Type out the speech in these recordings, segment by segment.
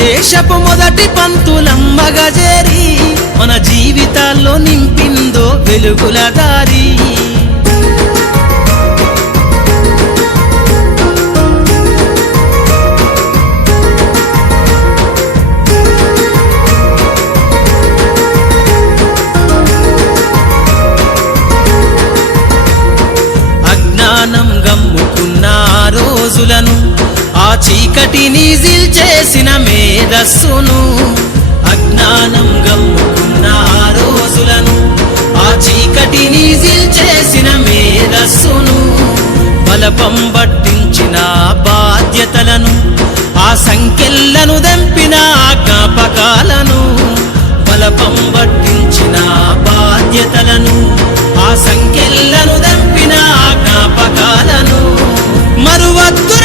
దేశపు మొదటి పంతులమ్మగా చేరి మన జీవితాల్లో నింపిందో వెలుగుల దారి. చీకటిని చేసిన మేధస్సును అజ్ఞానం గమ్ముకున్న ఆ రోజులను ఆ చీకటిని చేసిన మేధస్సును బలపం పట్టించిన బాధ్యతలను ఆ సంఖ్యలను దంపిన జ్ఞాపకాలను బలపం పట్టించిన బాధ్యతలను ఆ సంఖ్యలను దంపిన జ్ఞాపకాలను మరువద్దుర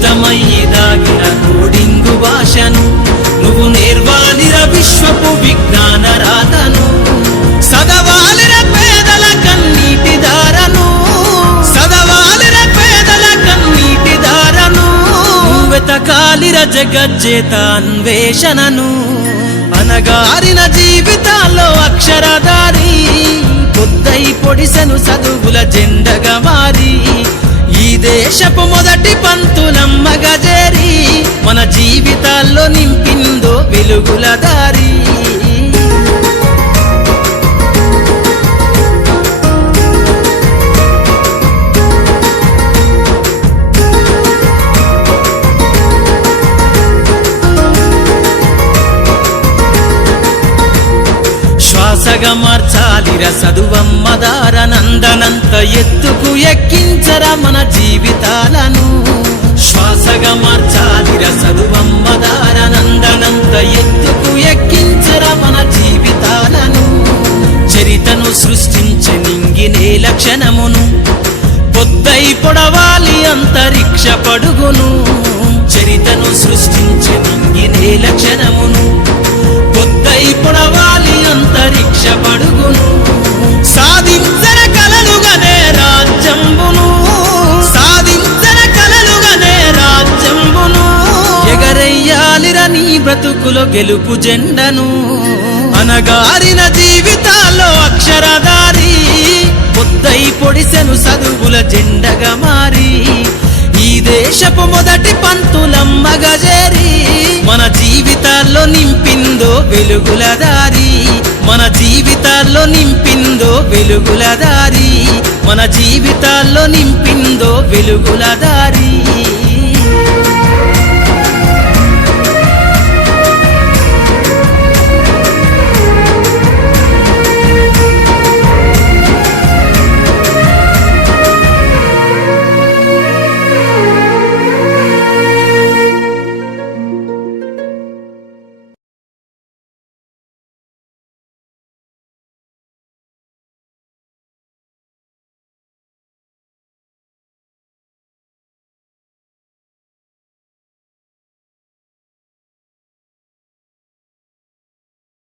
నిక్షిప్తమై దాగిన కోడింగు భాషను నువ్వు నేర్వాలిర విశ్వపు విజ్ఞాన రాతను సదవాలిర పేదల కన్నీటి దారను సదవాలిర పేదల కన్నీటి దారను వెతకాలిర జగజ్జేత అన్వేషణను అనగారిన జీవితాల్లో అక్షరదారి పొద్దై పొడిసెను చదువుల జెండగా మారి. దేశపు మొదటి పంతులమ్మ గజేరి మన జీవితాల్లో నింపిందో వెలుగుల దారి. శ్వాసగా మార్చాలిర చదువమ్మ దారనందనంత ఎత్తుకు ఎక్కించర మన జీవితాలను. శ్వాసగా మార్చాలిర చదువమ్మ నందనంత ఎత్తుకు ఎక్కించర మన జీవితాలను. చరితను సృష్టించి నింగినే లక్షణమును. పొద్దై పొడవాలి అంతరిక్ష పడుగును. చరితను సృష్టించి నింగినే లక్షణమును. బ్రతుకులో గెలుపు జెండను అనగారిన జీవితాల్లో అక్షరదారి పొద్దై పొడిసెను చదువుల జెండగా మారి ఈ దేశపు మొదటి పంతులమ్మగా చేరి మన జీవితాల్లో నింపిందో వెలుగుల దారి మన జీవితాల్లో నింపిందో వెలుగుల దారి మన జీవితాల్లో నింపిందో వెలుగుల దారి.